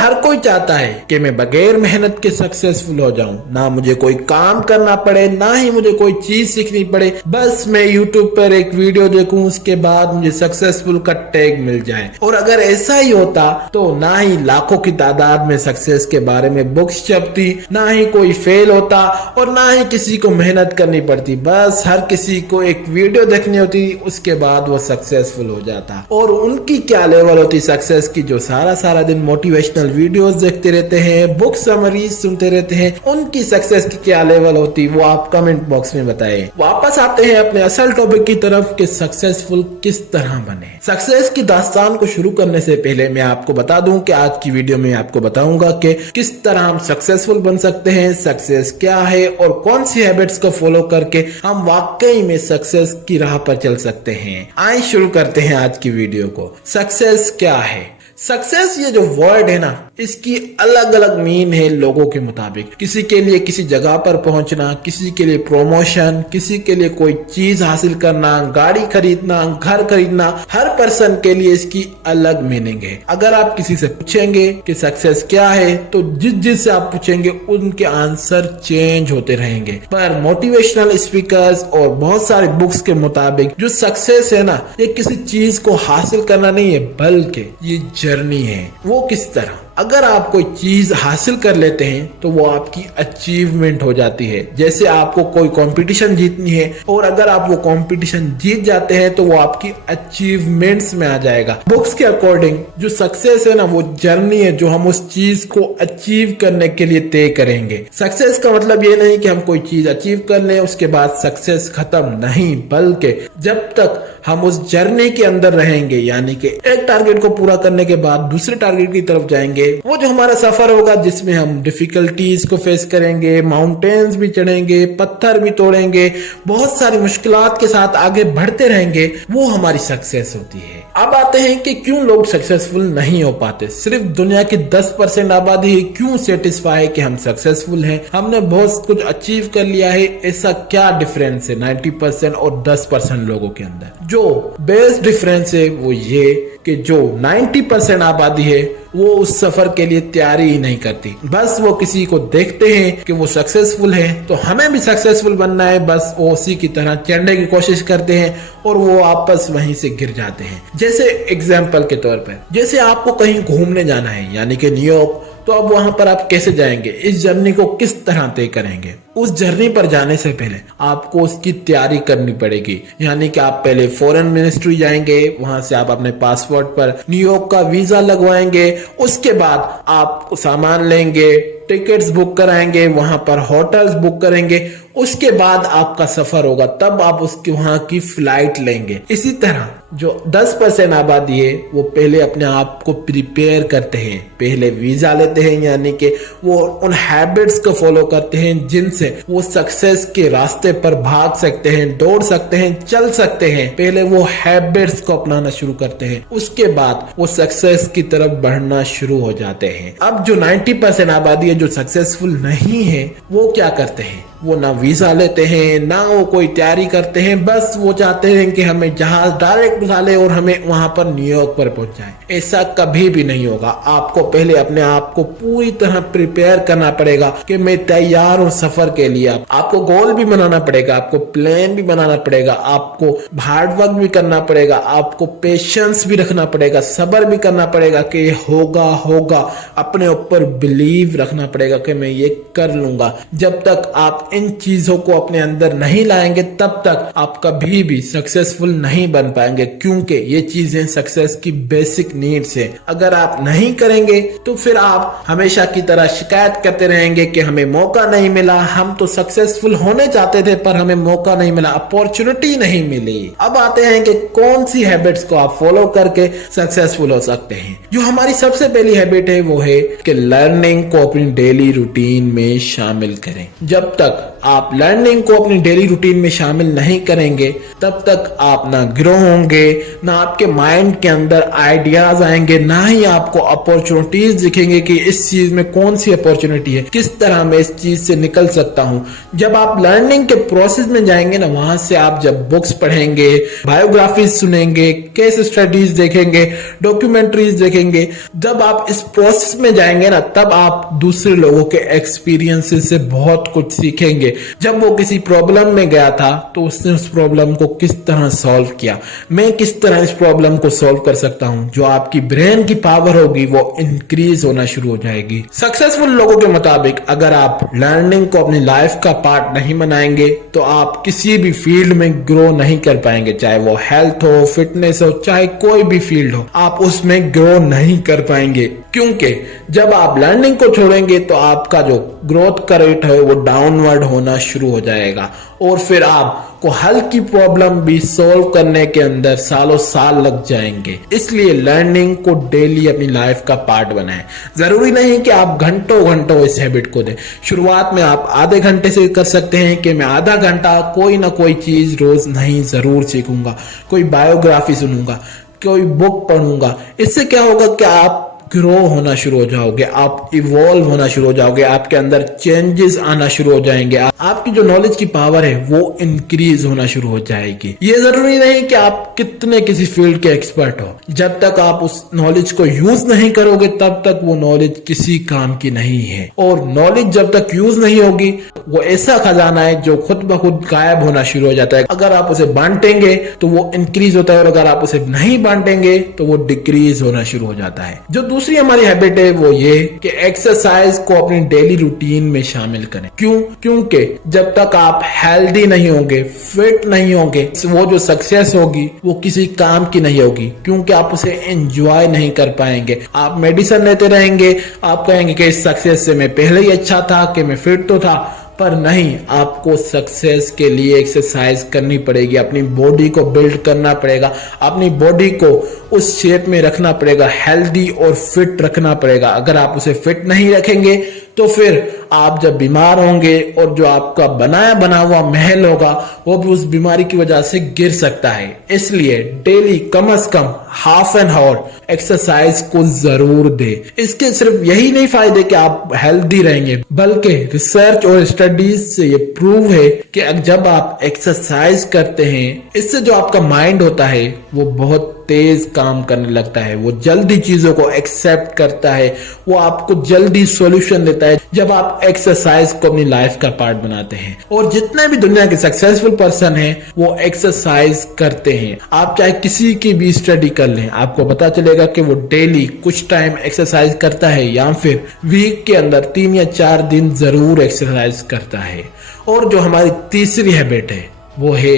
हर कोई चाहता है कि मैं बगैर मेहनत के सक्सेसफुल हो जाऊं, ना मुझे कोई काम करना पड़े, ना ही मुझे कोई चीज सीखनी पड़े, बस मैं यूट्यूब पर एक वीडियो देखूं, उसके बाद मुझे सक्सेसफुल का टैग मिल जाए। और अगर ऐसा ही होता तो ना ही लाखों की तादाद में सक्सेस के बारे में बुक्स छपती, ना ही कोई फेल होता और ना ही किसी को मेहनत करनी पड़ती। बस हर किसी को एक वीडियो देखनी होती, उसके बाद वो सक्सेसफुल हो जाता। और उनकी क्या लेवल होती सक्सेस की, जो सारा सारा दिन मोटिवेशनल वीडियोस देखते रहते हैं, बुक समरीज सुनते रहते हैं। उनकी सक्सेस की क्या लेवल होती वो आप कमेंट बॉक्स में बताएं। वापस आते हैं अपने असल टॉपिक की तरफ कि सक्सेसफुल किस तरह बने। सक्सेस की दास्तान को शुरू करने से पहले मैं आपको बता दूं कि आज की वीडियो में आपको बताऊंगा कि किस तरह हम सक्सेसफुल बन सकते हैं, सक्सेस क्या है और कौन सी हैबिट्स को फॉलो करके हम वाकई में सक्सेस की राह पर चल सकते हैं। आइए शुरू करते हैं आज की वीडियो को। सक्सेस क्या है? सक्सेस ये जो वर्ड है ना, इसकी अलग अलग मीन है लोगों के मुताबिक। किसी के लिए किसी जगह पर पहुंचना, किसी के लिए प्रमोशन, किसी के लिए कोई चीज हासिल करना, गाड़ी खरीदना, घर खरीदना, हर पर्सन के लिए इसकी अलग मीनिंग है। अगर आप किसी से पूछेंगे कि सक्सेस क्या है तो जिस से आप पूछेंगे उनके आंसर चेंज होते रहेंगे। पर मोटिवेशनल स्पीकर्स और बहुत सारे बुक्स के मुताबिक जो सक्सेस है ना, ये किसी चीज को हासिल करना नहीं है, बल्कि ये जर्नी है। वो किस तरह? अगर आप कोई चीज हासिल कर लेते हैं तो वो आपकी अचीवमेंट हो जाती है। जैसे आपको कोई कंपटीशन जीतनी है और अगर आप वो कंपटीशन जीत जाते हैं तो वो आपकी अचीवमेंट्स में आ जाएगा। बुक्स के अकॉर्डिंग जो सक्सेस है ना, वो जर्नी है जो हम उस चीज को अचीव करने के लिए तय करेंगे। सक्सेस का मतलब ये नहीं कि हम कोई चीज अचीव कर लें उसके बाद सक्सेस खत्म, नहीं, बल्कि जब तक हम उस जर्नी के अंदर रहेंगे, यानी कि एक टारगेट को पूरा करने के बाद दूसरे टारगेट की तरफ जाएंगे, वो जो हमारा सफर होगा जिसमें हम डिफिकल्टीज को फेस करेंगे, माउंटेन्स भी चढ़ेंगे, पत्थर भी तोड़ेंगे, बहुत सारी मुश्किलात के साथ आगे बढ़ते रहेंगे, वो हमारी सक्सेस होती है। अब आते हैं कि क्यों लोग सक्सेसफुल नहीं हो पाते। सिर्फ दुनिया की 10% आबादी ही क्यों सेटिस्फाई है कि हम सक्सेसफुल हैं, हमने बहुत कुछ अचीव कर लिया है। ऐसा क्या डिफरेंस है 90% और 10% लोगों के अंदर? जो बेस्ट डिफरेंस है वो ये कि जो 90% आबादी है वो उस सफर के लिए तैयारी ही नहीं करती। बस वो किसी को देखते हैं कि वो सक्सेसफुल है तो हमें भी सक्सेसफुल बनना है, बस वो उसी की तरह चढ़ने की कोशिश करते हैं और वो वापस वहीं से गिर जाते हैं। जैसे एग्जाम्पल के तौर पर, जैसे आपको कहीं घूमने जाना है यानी कि न्यूयॉर्क, तो अब वहां पर आप कैसे जाएंगे? इस जर्नी को किस तरह तय करेंगे? उस जर्नी पर जाने से पहले आपको उसकी तैयारी करनी पड़ेगी, यानी कि आप पहले फॉरेन मिनिस्ट्री जाएंगे, वहां से आप अपने पासपोर्ट पर न्यूयॉर्क का वीजा लगवाएंगे, उसके बाद आप सामान लेंगे, टिकट्स बुक कराएंगे, वहां पर होटल्स बुक करेंगे, उसके बाद आपका सफर होगा, तब आप उसके वहां की फ्लाइट लेंगे। इसी तरह जो 10% आबादी है वो पहले अपने आप को प्रिपेयर करते हैं, पहले वीजा लेते हैं, यानी कि वो उन हैबिट्स को फॉलो करते हैं जिनसे वो सक्सेस के रास्ते पर भाग सकते हैं, दौड़ सकते हैं, चल सकते हैं। पहले वो हैबिट्स को अपनाना शुरू करते हैं, उसके बाद वो सक्सेस की तरफ बढ़ना शुरू हो जाते हैं। अब जो 90% आबादी है जो सक्सेसफुल नहीं है, वो क्या करते हैं? वो ना वीजा लेते हैं, ना वो कोई तैयारी करते हैं, बस वो चाहते हैं कि हमें जहाज डायरेक्ट उठा ले और हमें वहां पर न्यूयॉर्क पर पहुंच जाए। ऐसा कभी भी नहीं होगा। आपको पहले अपने आप को पूरी तरह प्रिपेयर करना पड़ेगा कि मैं तैयार हूं सफर के लिए। आपको गोल भी बनाना पड़ेगा, आपको प्लान भी बनाना पड़ेगा, आपको हार्ड वर्क भी करना पड़ेगा, आपको पेशेंस भी रखना पड़ेगा, सब्र भी करना पड़ेगा कि होगा होगा, अपने ऊपर बिलीव रखना पड़ेगा कि मैं ये कर लूंगा। जब तक आप इन चीजों को अपने अंदर नहीं लाएंगे तब तक आप कभी भी सक्सेसफुल नहीं बन पाएंगे, क्योंकि ये चीजें सक्सेस की बेसिक नीड्स है। अगर आप नहीं करेंगे तो फिर आप हमेशा की तरह शिकायत करते रहेंगे कि हमें मौका नहीं मिला, हम तो सक्सेसफुल होने चाहते थे पर हमें मौका नहीं मिला, अपॉर्चुनिटी नहीं मिली। अब आते हैं कि कौन सी हैबिट्स को आप फॉलो करके सक्सेसफुल हो सकते हैं। जो हमारी सबसे पहली हैबिट है वो है कि लर्निंग को अपनी डेली रूटीन में शामिल करें। जब तक आप लर्निंग को अपनी डेली रूटीन में शामिल नहीं करेंगे तब तक आप ना ग्रो होंगे, ना आपके माइंड के अंदर आइडियाज आएंगे, ना ही आपको अपॉर्चुनिटीज दिखेंगे कि इस चीज में कौन सी अपॉर्चुनिटी है, किस तरह मैं इस चीज से निकल सकता हूं। जब आप लर्निंग के प्रोसेस में जाएंगे ना, वहां से आप जब बुक्स पढ़ेंगे, बायोग्राफीज सुनेंगे, केस स्टडीज देखेंगे, डॉक्यूमेंट्रीज देखेंगे, जब आप इस प्रोसेस में जाएंगे ना, तब आप दूसरे लोगों के एक्सपीरियंसेस से बहुत कुछ सीखेंगे। जब वो किसी प्रॉब्लम में गया था तो उसने उस प्रॉब्लम को किस तरह सॉल्व किया, मैं किस तरह इस प्रॉब्लम को सॉल्व कर सकता हूं। जो आपकी ब्रेन की पावर होगी वो इंक्रीज होना शुरू हो जाएगी। सक्सेसफुल लोगों के मुताबिक अगर आप लर्निंग को अपनी लाइफ का पार्ट नहीं बनाएंगे तो आप किसी भी फील्ड में ग्रो नहीं कर पाएंगे, चाहे वो हेल्थ हो, फिटनेस हो, चाहे कोई भी फील्ड हो, आप उसमें ग्रो नहीं कर पाएंगे। क्योंकि जब आप लर्निंग को छोड़ेंगे तो आपका जो ग्रोथ का रेट है वो डाउनवर्ड होना शुरू हो जाएगा और फिर आपको हल्की प्रॉब्लम भी सॉल्व करने के अंदर सालों साल लग जाएंगे। इसलिए लर्निंग को डेली अपनी लाइफ का पार्ट बनाएं। जरूरी नहीं कि आप घंटों घंटों इस हैबिट को दें। शुरुआत में आप आधे घंटे से कर सकते हैं कि मैं आधा घंटा कोई ना कोई चीज रोज नहीं जरूर सीखूंगा, कोई बायोग्राफी सुनूंगा, कोई बुक पढ़ूंगा। इससे क्या होगा कि आप ग्रो होना शुरू हो जाओगे, आप इवॉल्व होना शुरू हो जाओगे, आपके अंदर चेंजेस आना शुरू हो जाएंगे, आपकी जो नॉलेज की पावर है वो इंक्रीज होना शुरू हो जाएगी। ये जरूरी नहीं कि आप कितने किसी फील्ड के एक्सपर्ट हो, जब तक आप उस नॉलेज को यूज नहीं करोगे तब तक वो नॉलेज किसी काम की नहीं है। और नॉलेज जब तक यूज नहीं होगी वो ऐसा खजाना है जो खुद ब खुद गायब होना शुरू हो जाता है। अगर आप उसे बांटेंगे तो वो इंक्रीज होता है और अगर आप उसे नहीं बांटेंगे तो वो डिक्रीज होना शुरू हो जाता है। जो दूसरी हमारी हैबिट है वो ये कि एक्सरसाइज को अपनी डेली रूटीन में शामिल करें। क्यों? क्योंकि जब तक आप हेल्दी नहीं होंगे, फिट नहीं होंगे, वो जो सक्सेस होगी वो किसी काम की नहीं होगी, क्योंकि आप उसे एंजॉय नहीं कर पाएंगे। आप मेडिसिन लेते रहेंगे, आप कहेंगे कि इस सक्सेस से मैं पहले ही अच्छा था, कि मैं फिट तो था, पर नहीं, आपको सक्सेस के लिए एक्सरसाइज करनी पड़ेगी, अपनी बॉडी को बिल्ड करना पड़ेगा, अपनी बॉडी को उस शेप में रखना पड़ेगा, हेल्दी और फिट रखना पड़ेगा। अगर आप उसे फिट नहीं रखेंगे तो फिर आप जब बीमार होंगे और जो आपका बनाया बना हुआ महल होगा वो भी उस बीमारी की वजह से गिर सकता है। इसलिए डेली कम से कम हाफ एन आवर एक्सरसाइज को जरूर दे। इसके सिर्फ यही नहीं फायदे कि आप हेल्दी रहेंगे, बल्कि रिसर्च और स्टडीज से ये प्रूव है कि जब आप एक्सरसाइज करते हैं इससे जो आपका माइंड होता है वो बहुत तेज काम करने लगता है, वो जल्दी चीजों को एक्सेप्ट करता है, वो आपको जल्दी सॉल्यूशन देता है जब आप एक्सरसाइज को अपनी लाइफ का पार्ट बनाते हैं। और जितने भी दुनिया के सक्सेसफुल पर्सन हैं वो एक्सरसाइज करते हैं। आप चाहे किसी की भी स्टडी कर लें, आपको पता चलेगा कि वो डेली कुछ टाइम एक्सरसाइज करता है या फिर वीक के अंदर 3 या 4 दिन जरूर एक्सरसाइज करता है। और जो हमारी तीसरी हैबिट है वो है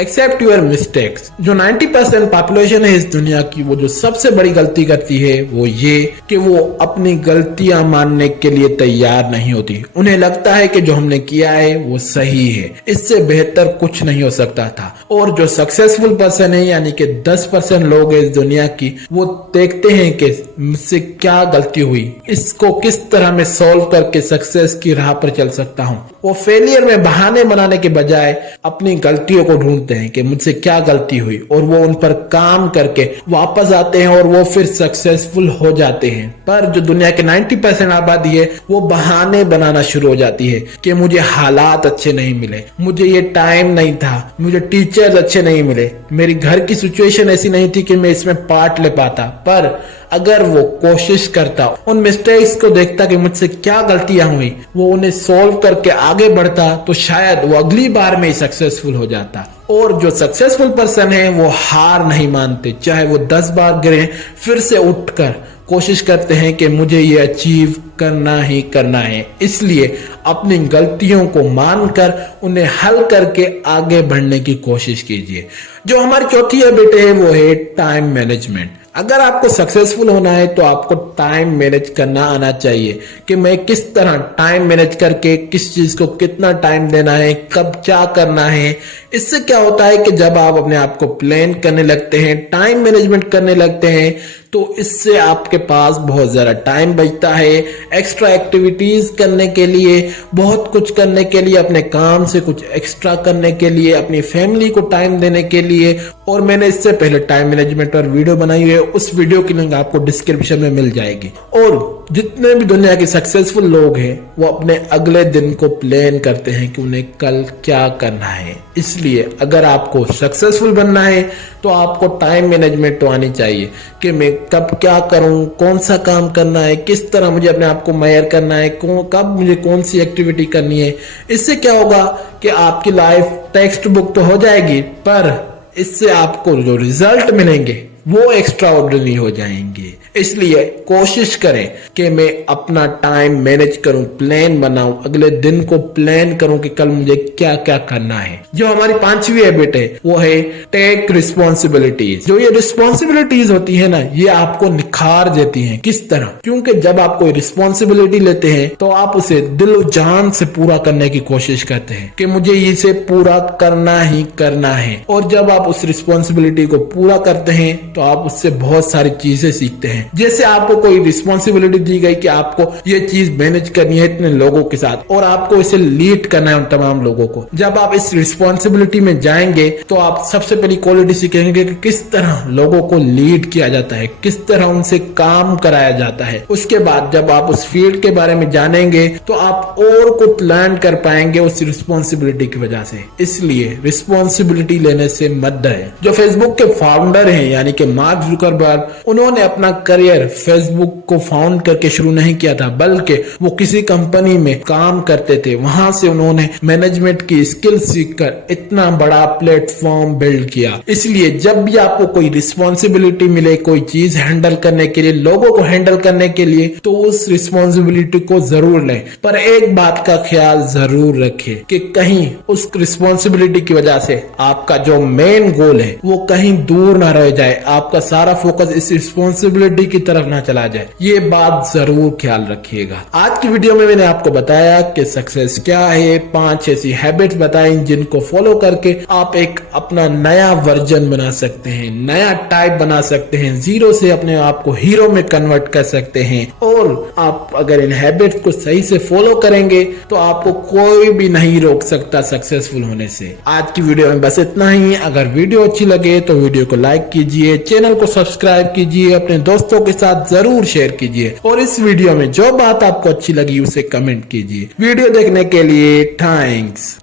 एक्सेप्ट यूर मिस्टेक्स। जो 90% पॉपुलेशन है इस दुनिया की, वो जो सबसे बड़ी गलती करती है वो ये कि वो अपनी गलतियां मानने के लिए तैयार नहीं होती। उन्हें लगता है कि जो हमने किया है वो सही है, इससे बेहतर कुछ नहीं हो सकता था। और जो सक्सेसफुल पर्सन है यानी कि 10% लोग हैं इस दुनिया की, वो देखते हैं कि मुझसे क्या गलती हुई, इसको किस तरह मैं सॉल्व करके सक्सेस की राह पर चल सकता हूँ। वो फेलियर में बहाने बनाने के बजाय अपनी गलतियों को ढूंढते हैं कि मुझसे क्या गलती हुई और वो उन पर काम करके वापस आते हैं और वो फिर सक्सेसफुल हो जाते हैं। पर जो दुनिया के 90% आबादी है वो बहाने बनाना शुरू हो जाती है कि मुझे हालात अच्छे नहीं मिले, मुझे ये टाइम नहीं था, मुझे टीचर्स अच्छे नहीं मिले, मेरी घर की सिचुएशन ऐसी नहीं थी कि मैं इसमें पार्ट ले पाता। पर अगर वो कोशिश करता, उन मिस्टेक्स को देखता कि मुझसे क्या गलतियां हुई, वो उन्हें सॉल्व करके आगे बढ़ता तो शायद वो अगली बार में ही सक्सेसफुल हो जाता। और जो सक्सेसफुल पर्सन है वो हार नहीं मानते, चाहे वो 10 बार गिरे फिर से उठकर कोशिश करते हैं कि मुझे ये अचीव करना ही करना है। इसलिए अपनी गलतियों को मानकर उन्हें हल करके आगे बढ़ने की कोशिश कीजिए। जो हमारी चौथी हैबिट है वो है टाइम मैनेजमेंट। अगर आपको सक्सेसफुल होना है तो आपको टाइम मैनेज करना आना चाहिए कि मैं किस तरह टाइम मैनेज करके किस चीज को कितना टाइम देना है, कब क्या करना है। इससे क्या होता है कि जब आप अपने आप को प्लान करने लगते हैं, टाइम मैनेजमेंट करने लगते हैं, तो इससे आपके पास बहुत ज़्यादा टाइम बचता है एक्स्ट्रा एक्टिविटीज़ करने के लिए, बहुत कुछ करने के लिए, अपने काम से कुछ एक्स्ट्रा करने के लिए, अपनी फैमिली को टाइम देने के लिए। और मैंने इससे पहले टाइम मैनेजमेंट पर वीडियो बनाई हुई है, उस वीडियो की लिंक आपको डिस्क्रिप्शन में मिल जाएगी। और जितने भी दुनिया के सक्सेसफुल लोग हैं वो अपने अगले दिन को प्लान करते हैं कि उन्हें कल क्या करना है। इसलिए अगर आपको सक्सेसफुल बनना है तो आपको टाइम मैनेजमेंट तो आनी चाहिए कि मैं कब क्या करूं, कौन सा काम करना है, किस तरह मुझे अपने आप को मेजर करना है, कब मुझे कौन सी एक्टिविटी करनी है। इससे क्या होगा कि आपकी लाइफ टेक्स्ट बुक तो हो जाएगी, पर इससे आपको जो रिजल्ट मिलेंगे वो एक्स्ट्रा ऑर्डिनरी हो जाएंगे। इसलिए कोशिश करें कि मैं अपना टाइम मैनेज करूं, प्लान बनाऊं, अगले दिन को प्लान करूं कि कल मुझे क्या क्या करना है। जो हमारी 5वीं हैबिट है वो है टेक रिस्पॉन्सिबिलिटीज। जो ये रिस्पॉन्सिबिलिटीज होती है ना, ये आपको निखार देती हैं। किस तरह? क्योंकि जब आप कोई रिस्पॉन्सिबिलिटी लेते हैं तो आप उसे दिल जान से पूरा करने की कोशिश करते हैं कि मुझे इसे पूरा करना ही करना है। और जब आप उस रिस्पॉन्सिबिलिटी को पूरा करते हैं तो आप उससे बहुत सारी चीजें सीखते हैं। जैसे आपको कोई रिस्पॉन्सिबिलिटी दी गई कि आपको ये चीज मैनेज करनी है इतने लोगों के साथ और आपको इसे लीड करना है उन तमाम लोगों को। जब आप इस रिस्पॉन्सिबिलिटी में जाएंगे तो आप सबसे पहली क्वालिटी सीखेंगे कि किस तरह लोगों को लीड किया जाता है, किस तरह उनसे काम कराया जाता है। उसके बाद जब आप उस फील्ड के बारे में जानेंगे तो आप और कुछ लर्न कर पाएंगे उस रिस्पॉन्सिबिलिटी की वजह से। इसलिए रिस्पॉन्सिबिलिटी लेने से मत डरें। जो फेसबुक के फाउंडर हैं यानी कि मार्क जुकरबर्ग, उन्होंने अपना करियर फेसबुक को फाउंड करके शुरू नहीं किया था, बल्कि वो किसी कंपनी में काम करते थे। वहां से उन्होंने मैनेजमेंट की स्किल सीखकर इतना बड़ा प्लेटफॉर्म बिल्ड किया। इसलिए जब भी आपको कोई रिस्पॉन्सिबिलिटी मिले, कोई चीज हैंडल करने के लिए, लोगों को हैंडल करने के लिए, तो उस रिस्पॉन्सिबिलिटी को जरूर लें। पर एक बात का ख्याल जरूर रखें कि कहीं उस रिस्पॉन्सिबिलिटी की वजह से आपका जो मेन गोल है वो कहीं दूर ना रह जाए, आपका सारा फोकस इस रिस्पॉन्सिबिलिटी की तरफ ना चला जाए। ये बात जरूर ख्याल रखिएगा। आज की वीडियो में मैंने आपको बताया कि सक्सेस क्या है, 5 ऐसी हैबिट्स बताई जिनको फॉलो करके आप एक अपना नया वर्जन बना सकते हैं, नया टाइप बना सकते हैं, जीरो से अपने आप को हीरो में कन्वर्ट कर सकते हैं। और आप अगर इन हैबिट्स को सही से फॉलो करेंगे तो आपको कोई भी नहीं रोक सकता सक्सेसफुल होने से। आज की वीडियो में बस इतना ही। अगर वीडियो अच्छी लगे तो वीडियो को लाइक कीजिए, चैनल को सब्सक्राइब कीजिए, अपने दोस्तों के साथ जरूर शेयर कीजिए और इस वीडियो में जो बात आपको अच्छी लगी उसे कमेंट कीजिए। वीडियो देखने के लिए थैंक्स।